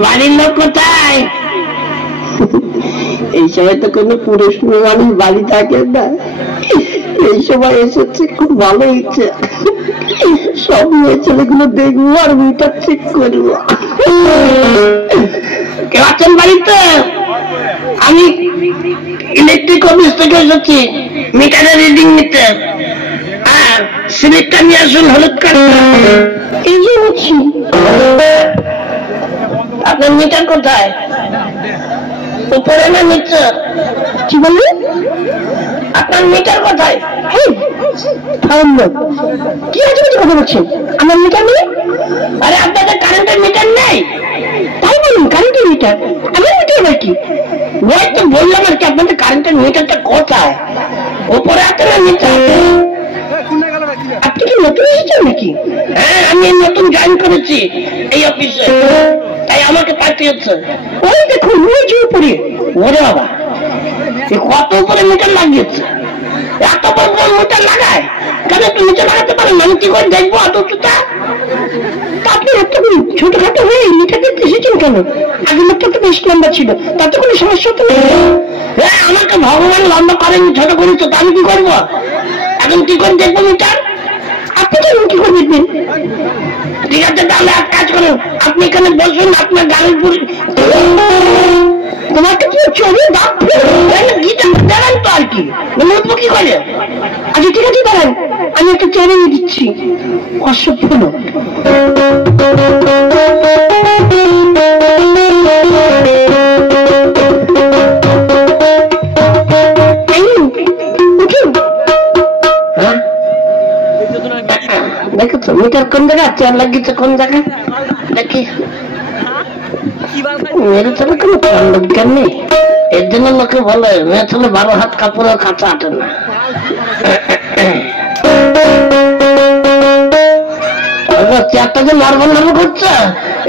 বাড়ির লোক কোথায়? এই সময় তো কোনো পুরুষ মানুষ বাড়ি থাকে না, এই সময় এসেছে, খুব ভালো ইচ্ছে, সব মেয়ে ছেলেগুলো দেখবো আর মিটার চেক করবো। কেউ আছেন বাড়িতে? আমি ইলেকট্রিক অফিস থেকে এসেছি মিটারের রিডিং নিতে। হ্যাঁ, সিলিপটা নিয়ে আসুন, হলুদ কার্ডটা। এই যে হচ্ছি। আপনার মিটার কোথায়? উপরে না নিচে? কি বললেন? আপনার মিটার কোথায়? কি আছে কথা বলছেন? আমার মিটার নেই? আরে আপনাদের কারেন্টের মিটার নেই? তাই বলুন, কারেন্টের মিটার? আমার মিটার নাকি? ওই তো বললাম আর কি, আপনাদের কারেন্টের মিটারটা কোথায়? উপরে আছে না নিচে? আপনি কি নতুন এসেছেন নাকি? হ্যাঁ, আমি নতুন জয়েন করেছি এই অফিসে, তাই আমাকে পাঠিয়েছে। ওই দেখুন, ওই যে উপরে। ওরে বাবা, কত উপরে মিটার লাগিয়েছে? এত বড় মিটার লাগায় কেন? একটু নিচে লাগাতে পারেন, আমি কি করে দেখবো অত উঁচুটা? আপনি এত ছোটখাটো হয়ে মিটার দেখতে এসেছেন কেন? আগের লোকটা তো বেশ লম্বা ছিল, তাতে কোনো সমস্যা তো নেই। হ্যাঁ, আমাকে ভগবান লম্বা করেনি, ছোট করেছে, তো আমি কি করবো? এখন কি করে দেখবো মিটার? আপনি কেমন কি করে দেখবেন? ঠিক আছে, তাহলে এক কাজ করুন, আপনি এখানে বসুন, আপনার গাড়ির তোমাকে কি চোখে দাঁত গিটার দাঁড়ান তো আর কি, উঠবো কি করে? আচ্ছা ঠিক আছে, দাঁড়ান, আমি একটা চ্যালেঞ্জ দিচ্ছি। অসভ্য লোক। দেখো তো মিটার কোন জায়গায়, চেয়ার লাগিয়েছে কোন জায়গায় দেখি। মেরে ছেলে কোনো বিজ্ঞান নেই, এর জন্য লোকে বলে মেয়ে ছেলে 12 হাত কাপড়েও কাঁচা আটে না। চেয়ারটা যে নরবল নরবল করছে,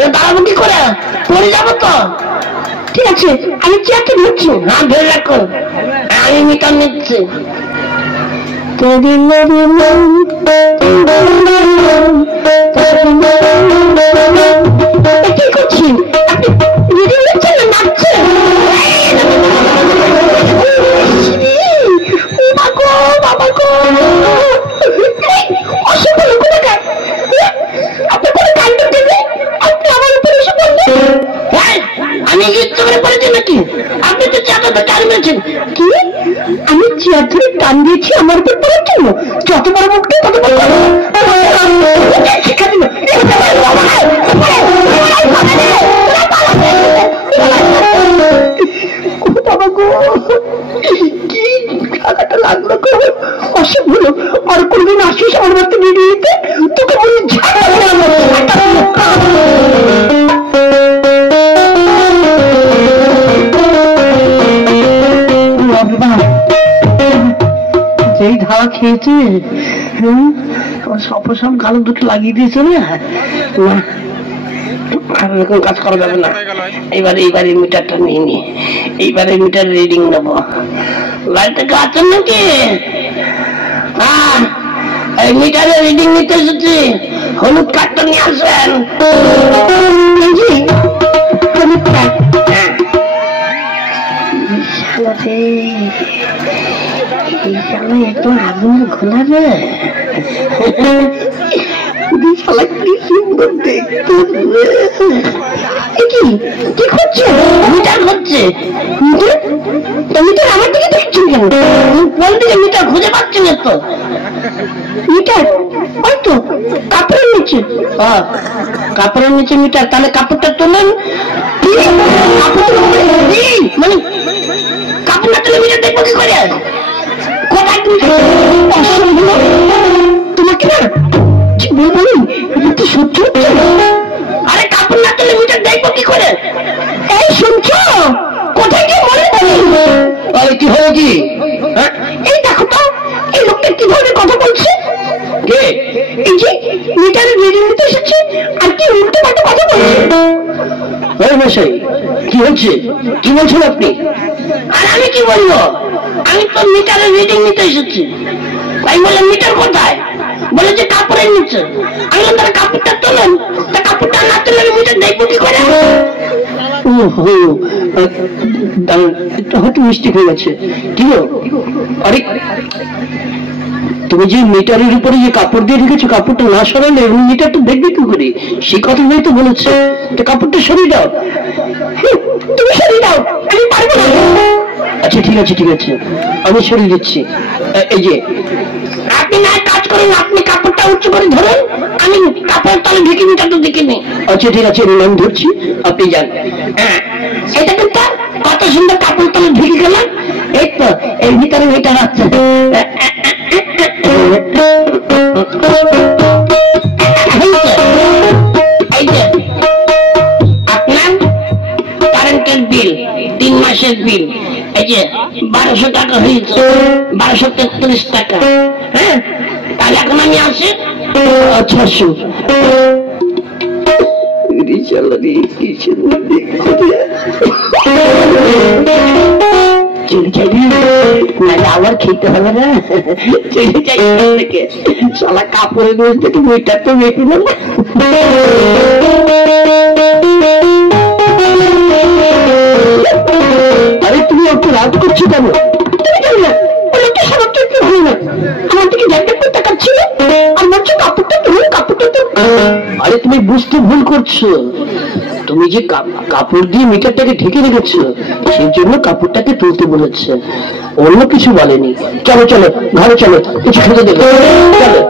এ দাঁড়াবো কি করে? পড়ে যাবো তো। ঠিক আছে, আমি চেয়ারটা ধরছি। হ্যাঁ, ধরে রাখুন, আমি মিটার নিচ্ছি। কি করছেন আপনি? রিডিং নিচ্ছেন না নাচছেন? আমি ইচ্ছে করে পড়েছি নাকি? আপনি তো চেয়ারটা টান দিয়েছেন। কি? আমি চেয়ার ধরে টান দিয়েছি আমার উপর পড়ার জন্য? যত বড় মুখটা তত বড় শিক্ষা দিল। বাবা গো, কি টাকাটা লাগলো গো। অসুখ হলো, আর কোনদিন আসিস আমার বাড়িতে বেরিয়ে দিতে, তোকে বলি যেই ধাওয়া খেয়েছে, সব গালো দুটো লাগিয়ে দিয়েছে না। এরকম কাজ করা যাবে না। এইবারে মিটারটা নিয়ে নি, এইবারে মিটার রিডিং নেবো। বাড়িতে কেউ আছেন নাকি? হ্যাঁ, এই মিটারে রিডিং নিতে এসেছি, হলুদ কার্ডটা নিয়ে আসেন। হলুদ কার্ড। হ্যাঁ, একটু আগুন ঘোলা রে, কি সুন্দর দেখতে। কি করছে? মিটার হচ্ছে। মিটার আমার দিকে দেখছেন কেন? কোন দিকে মিটার খুঁজে পাচ্ছেন? তো মিটার ওই তো কাপড়ের নিচে। কাপড়ের নিচে মিটার, তাহলে কাপড়টা তোলেন। মানে কাপড় না তুলে মিটার দেখবো কি করে? কোথায় তোমাকে না বলুন, কি সহ্য হচ্ছে? আরে কাপড় না তুলে মিটার দেখবো কি করে? এই শুনছো? কোথায় গিয়ে মনে করি? আরে কি হলো কি? এই দেখো তো, এই লোকটা কিভাবে কথা বলছে। এই যে মিটারের রিডিং নিতে এসেছে, আর কি উল্টো পাল্টা কথা বলছে। মশাই, কি হচ্ছে? কি বলছেন আপনি? আর আমি কি বলবো? আমি তো মিটারের রিডিং নিতে এসেছি। তাই বলে মিটার কোথায়? বলে যে কাপড়ের নিচে। আমি তার কাপড়টা তোলেন, তা কাপড়টা না তুলে মিটার দেখবো কি করে? একটু হয়তো মিস্টেক হয়ে গেছে। কি গো, আরে তুমি যে মিটারের উপরে যে কাপড় দিয়ে রেখেছো, কাপড়টা না সরালে মিটার তো দেখবে কি করে? সেই কথাটাই তো বলেছে, তো কাপড়টা সরিয়ে দাও। তুমি সরিয়ে দাও, আমি পারবো না। আচ্ছা ঠিক আছে ঠিক আছে, আমি সরিয়ে দিচ্ছি। এই যে আপনি না কাজ করেন, আপনি কাপড়টা উঁচু করে ধরেন, আমি কাপড় তলে ঢেকে মিটারটা দেখে নিই। আচ্ছা ঠিক আছে, আমি ধরছি, আপনি যান। হ্যাঁ এটা কিন্তু কত সুন্দর কাপড় তলে ঢেকে গেলাম। এই তো এর ভিতরে মিটার আছে। আপনার কারেন্টের বিল 3 মাসের বিল এই যে 1200 টাকা হয়েছে, 1233 টাকা। হ্যাঁ তাহলে এখন আমি আসি। আচ্ছা আসো। চলে যাই, নাহলে আবার খেতে হবে না। চলে যাই থেকে সালা কাপড়ের দোষ থেকে মিটার তো বেশি না। আরে তুমি একটু রাগ করছো কেন? আমার দিকে তাকাচ্ছিল আর বলছো কাপড়টা ধরুন, কাপড়টা তো। আরে তুমি বুঝতে ভুল করছো, তুমি যে কাপড় দিয়ে মিটারটাকে ঢেকে রেখেছো সেই জন্য কাপড়টাকে তুলতে বলেছে, অন্য কিছু বলেনি। চলো চলো ঘরে চলো, কিছু খেতে দেবে। চলো